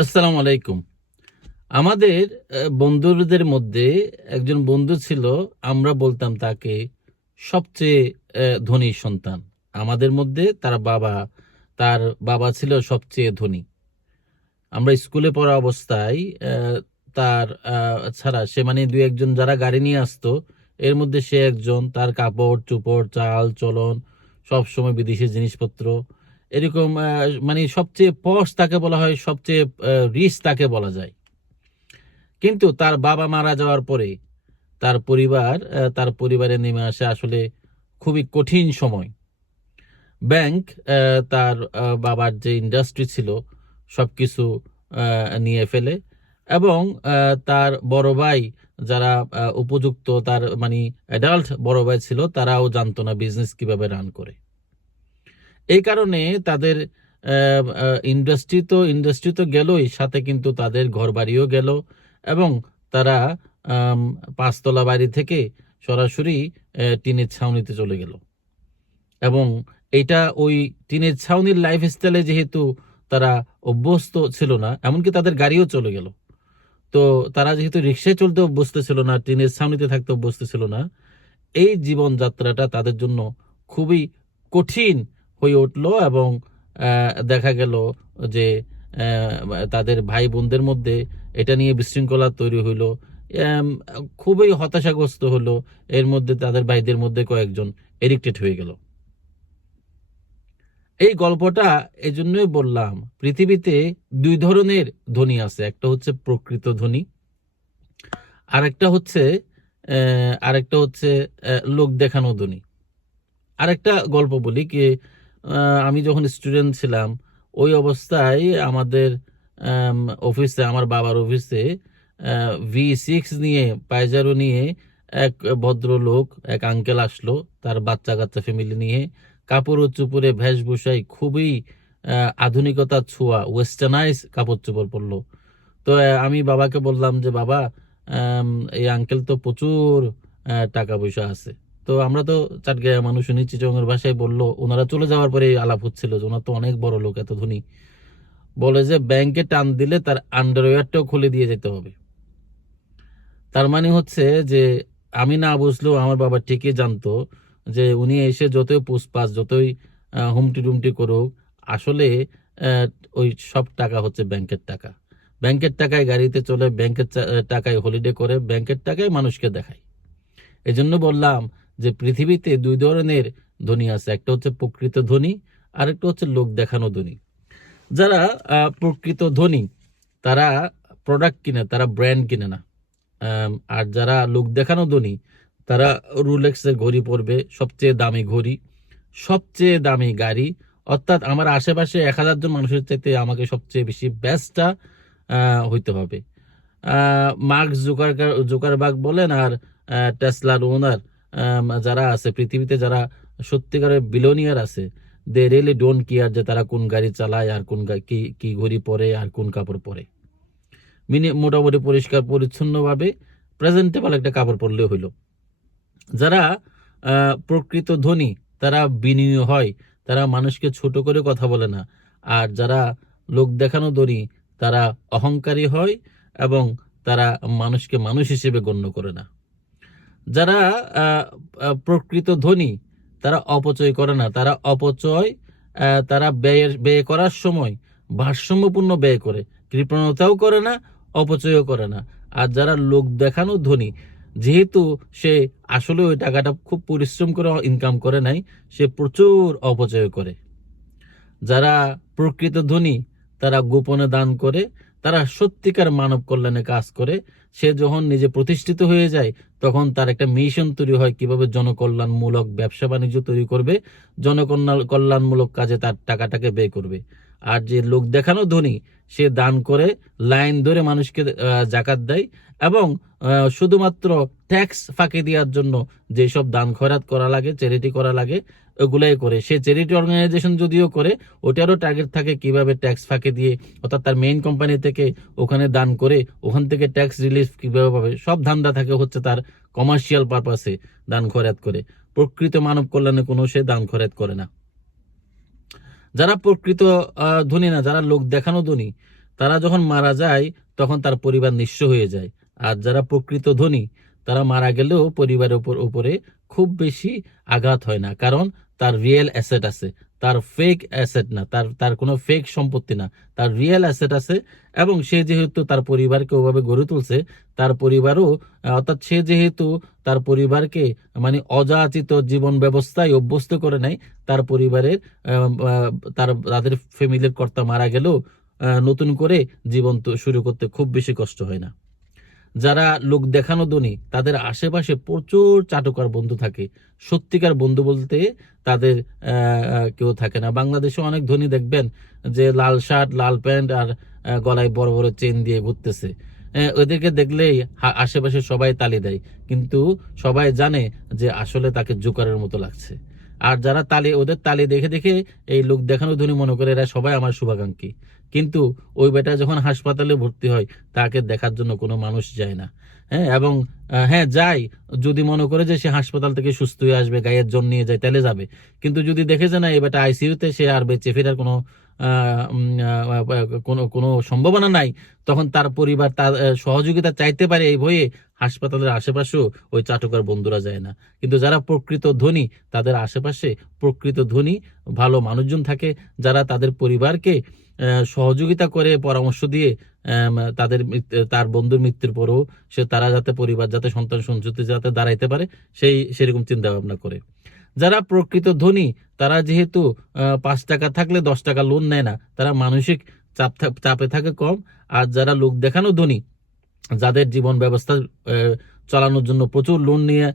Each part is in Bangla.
আসসালামু আলাইকুম। আমাদের বন্ধুদের মধ্যে একজন বন্ধু ছিল, আমরা বলতাম তাকে সবচেয়ে ধনী সন্তান। আমাদের মধ্যে তার বাবা তার বাবা ছিল সবচেয়ে ধনী। আমরা স্কুলে পড়া অবস্থায় তার ছাড়া সে মানে দুই একজন যারা গাড়ি নিয়ে আসতো, এর মধ্যে সে একজন, তার কাপড়, চোপড়, চাল, চলন সব সময় বিদেশি জিনিসপত্র এরকম মানে সবচেয়ে পশ তাকে বলা হয়, সবচেয়ে রিচ তাকে বলা যায়। কিন্তু তার বাবা মারা যাওয়ার পরে তার পরিবার তার পরিবারে নেমে আসে আসলে খুবই কঠিন সময়। ব্যাংক তার বাবার যে ইন্ডাস্ট্রি ছিল সব কিছু নিয়ে ফেলে এবং তার বড় ভাই যারা উপযুক্ত, তার মানে অ্যাডাল্ট বড় ভাই ছিল, তারাও জানতো না বিজনেস কীভাবে রান করে। এই কারণে তাদের ইন্ডাস্ট্রি তো ইন্ডাস্ট্রি তো গেলই, সাথে কিন্তু তাদের ঘর বাড়িও গেল এবং তারা পাঁচতলা বাড়ি থেকে সরাসরি টিনের ছাউনিতে চলে গেল। এবং এটা ওই টিনের ছাউনির লাইফ স্টাইলে যেহেতু তারা অভ্যস্ত ছিল না, এমনকি তাদের গাড়িও চলে গেল। তো তারা যেহেতু রিক্সায় চলতে অভ্যস্ত ছিল না, টিনের ছাউনিতে থাকতে অভ্যস্ত ছিল না, এই জীবনযাত্রাটা তাদের জন্য খুবই কঠিন হয়ে উঠল এবং দেখা গেল যে তাদের ভাই বোনদের মধ্যে এটা নিয়ে বিশৃঙ্খলা তৈরি হইল। খুবই হতাশাগ্রস্ত হলো। এর মধ্যে তাদের ভাইদের মধ্যে কয়েকজন এডিক্টেড হয়ে গেল। এই গল্পটা এই জন্যই বললাম, পৃথিবীতে দুই ধরনের ধ্বনি আছে। একটা হচ্ছে প্রকৃত ধ্বনি, আরেকটা হচ্ছে আরেকটা হচ্ছে লোক দেখানো ধ্বনি। আরেকটা গল্প বলি কি আমি যখন স্টুডেন্ট ছিলাম ওই অবস্থায় আমাদের অফিসে আমার বাবার অফিসে ভি সিক্স নিয়ে পায়জারো নিয়ে এক ভদ্রলোক এক আঙ্কেল আসলো তার বাচ্চা কাচ্চা ফ্যামিলি নিয়ে। কাপড় চুপড়ে বেশভূষায় খুবই আহ, আধুনিকতার ছোঁয়া ওয়েস্টার্নাইজ কাপড় চোপড় পরলো। তো আমি বাবাকে বললাম যে বাবা এই আঙ্কেল তো প্রচুর টাকা পয়সা আছে। তো আমরা তো চাটগাঁয়া মানুষ উনি চিটংয়ের ভাষায় বলল, ওনারা চলে যাওয়ার পরে আলাপ হচ্ছিল যে ওনার তো অনেক বড় লোক, এত ধনী। বলে যে ব্যাংকে টান দিলে তার আন্ডারওয়্যারটাও খুলে দিয়ে যেতে হবে। তার মানে হচ্ছে যে আমি না বুঝলেও আমার বাবা ঠিকই জানতো যে উনি এসে যতই পুষ্পাস যতই হুমটি টুমটি করুক, আসলে ওই সব টাকা হচ্ছে ব্যাংকের টাকা। ব্যাংকের টাকায় গাড়িতে চলে ব্যাংকের টাকায় হলিডে করে ব্যাংকের টাকায় মানুষকে দেখায়। এই জন্য বললাম যে পৃথিবীতে দুই ধরনের ধনী আছে, একটা হচ্ছে প্রকৃত ধনী আর একটা হচ্ছে লোক দেখানো ধনী যারা প্রকৃত ধনী তারা প্রোডাক্ট কিনে, তারা ব্র্যান্ড কিনে না। আর যারা লোক দেখানো ধনী তারা রুলেক্সের ঘড়ি পরবে, সবচেয়ে দামি ঘড়ি, সবচেয়ে দামি গাড়ি। অর্থাৎ আমার আশেপাশে এক হাজার জন মানুষের চাইতে আমাকে সবচেয়ে বেশি বেস্টটা হইতে হবে। মার্ক জুকার জুকারবার্গ বলেন আর টেসলার ওনার যারা আছে, পৃথিবীতে যারা সত্যিকারের বিলোনিয়ার আছে দে রিয়েলি ডোন্ট কেয়ার যে তারা কোন গাড়ি চালায় আর কোন কি কি ঘড়ি পরে আর কোন কাপড় পরে। মিনি, মোটামুটি পরিষ্কার, পরিচ্ছন্নভাবে প্রেজেন্টেবল একটা কাপড় পরলে হইল। যারা প্রকৃত ধনী, তারা বিনিয়োগ হয়, তারা মানুষকে ছোট করে কথা বলে না। আর যারা লোক দেখানো ধনী, তারা অহংকারী হয় এবং তারা মানুষকে মানুষ হিসেবে গণ্য করে না। যারা প্রকৃত ধনী, তারা অপচয় করে না। তারা অপচয় তারা ব্যয়ের, ব্যয় করার সময় ভারসাম্যপূর্ণ ব্যয় করে। কৃপণতাও করে না, অপচয়ও করে না। আর যারা লোক দেখানো ধনী, যেহেতু সে আসলে ওই টাকাটা খুব পরিশ্রম করে ইনকাম করে নাই, সে প্রচুর অপচয় করে। যারা প্রকৃত ধনী, তারা গোপনে দান করে, তারা সত্যিকার মানব কল্যাণে কাজ করে সে যখন নিজে প্রতিষ্ঠিত হয়ে যায়, তখন তার একটা মিশন তৈরি হয় কীভাবে জনকল্যাণমূলক ব্যবসা বাণিজ্য তৈরি করবে জনকল্যাণ কল্যাণমূলক কাজে তার টাকাটাকে ব্যয় করবে। আর যে লোক দেখানো ধনী, সে দান করে লাইন ধরে মানুষকে জাকাত দেয় এবং শুধুমাত্র ট্যাক্স ফাঁকি দেওয়ার জন্য যেসব দান খয়রাত করা লাগে চ্যারিটি করা লাগে ওগুলাই করে। সে চ্যারিটি অর্গানাইজেশন যদিও করে, ওটারও টার্গেট থাকে কীভাবে ট্যাক্স ফাঁকে দিয়ে, অর্থাৎ তার মেইন কোম্পানি থেকে ওখানে দান করে, ওখান থেকে ট্যাক্স রিলিফ কীভাবে পাবে, সব ধান্দা থাকে হচ্ছে তার কমার্শিয়াল পারপাসে দান খয়রাত করে। প্রকৃত মানব কল্যাণে কোনো সে দান খয়রাত করে না। যারা প্রকৃত ধনী না, যারা লোক দেখানো ধনী, তারা যখন মারা যায়, তখন তার পরিবার নিঃস্ব হয়ে যায়। আর যারা প্রকৃত ধনী, তারা মারা গেলেও পরিবারের উপর উপরে খুব বেশি আঘাত হয় না। কারণ তার রিয়েল অ্যাসেট আছে। তার ফেক অ্যাসেট না, তার তার কোনো ফেক সম্পত্তি না। তার রিয়েল অ্যাসেট আছে এবং সে যেহেতু তার পরিবারকে ওভাবে গড়ে তুলছে, তার পরিবারও অর্থাৎ সে যেহেতু তার পরিবারকে মানে অযাচিত জীবন ব্যবস্থায় অভ্যস্ত করে নেয় তার পরিবারের তার, তাদের ফ্যামিলির কর্তা মারা গেলেও নতুন করে জীবন তো শুরু করতে খুব বেশি কষ্ট হয় না। যারা লোক দেখানো ধনী, তাদের আশেপাশে প্রচুর চাটুকার বন্ধু থাকে। সত্যিকার বন্ধু বলতে তাদের কেউ থাকে না। বাংলাদেশে অনেক ধনী দেখবেন যে লাল শার্ট, লাল প্যান্ট আর গলায় বড় বড় চেন দিয়ে ঘুরতেছে। ওদেরকে দেখলেই আশেপাশে সবাই তালি দেয়। কিন্তু সবাই জানে যে আসলে তাকে জোকারের মতো লাগছে। আর যারা তালি, ওদের তালি দেখে দেখে এই লোক দেখানো ধনী মনে করে এরা সবাই আমার শুভাকাঙ্ক্ষী। কিন্তু ওই বেটা যখন হাসপাতালে ভর্তি হয়, তাকে দেখার জন্য কোনো মানুষ যায় না। হ্যাঁ এবং হ্যাঁ যাই যদি মনে করে যে সে হাসপাতাল থেকে সুস্থ হয়ে আসবে গায়ের জন নিয়ে যায়, তাহলে যাবে। কিন্তু যদি দেখে যে না, এই বেটা আইসিইউতে সে আর বেঁচে ফেরার কোনো কোনো কোনো সম্ভাবনা নাই, তখন তার পরিবার তার সহযোগিতা চাইতে পারে এই ভয়ে হাসপাতালের আশেপাশেও ওই চাটুকার বন্ধুরা যায় না। কিন্তু যারা প্রকৃত ধনী, তাদের আশেপাশে প্রকৃত ধনী, ভালো মানুষজন থাকে, যারা তাদের পরিবারকে সহযোগিতা করে, পরামর্শ দিয়ে তাদের তার বন্ধুর মৃত্যুর পরেও সে তারা যাতে পরিবার যাতে সন্তান সঞ্চতি যাতে দাঁড়াইতে পারে, সেই, সেরকম চিন্তা ভাবনা করে। যারা প্রকৃত ধনী, তারা যেহেতু পাঁচ টাকা থাকলে দশ টাকা লোন নেয় না, তারা মানসিক চাপ চাপে থাকে কম, আর যারা লোক দেখানো ধনী যাদের জীবন ব্যবস্থা চালানোর জন্য প্রচুর লোন নিয়ে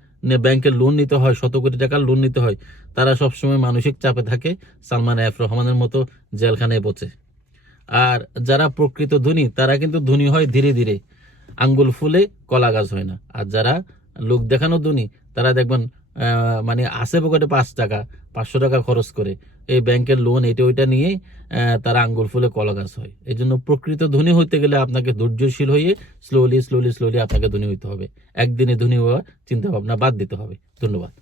ব্যাংকের লোন নিতে হয়, শত কোটি টাকার লোন নিতে হয়, তারা সবসময় মানসিক চাপে থাকে, সালমান এফ রহমানের মতো জেলখানায় পচে। আর যারা প্রকৃত ধনী, তারা কিন্তু ধনী হয় ধীরে ধীরে। আঙ্গুল ফুলে কলা গাছ হয় না। আর যারা লোক দেখানো ধনী, তারা দেখবেন মানে আসে পকেটে পাঁচ টাকা পাঁচশো টাকা খরচ করে। এই ব্যাংকের লোন এটা ওইটা নিয়ে তারা আঙ্গুল ফুলে কলা গাছ হয়। এই জন্য প্রকৃত ধনী হইতে গেলে আপনাকে ধৈর্যশীল হয়ে স্লোলি স্লোলি স্লোলি আপনাকে ধনী হইতে হবে। একদিনে ধনী হওয়া চিন্তাভাবনা বাদ দিতে হবে। ধন্যবাদ।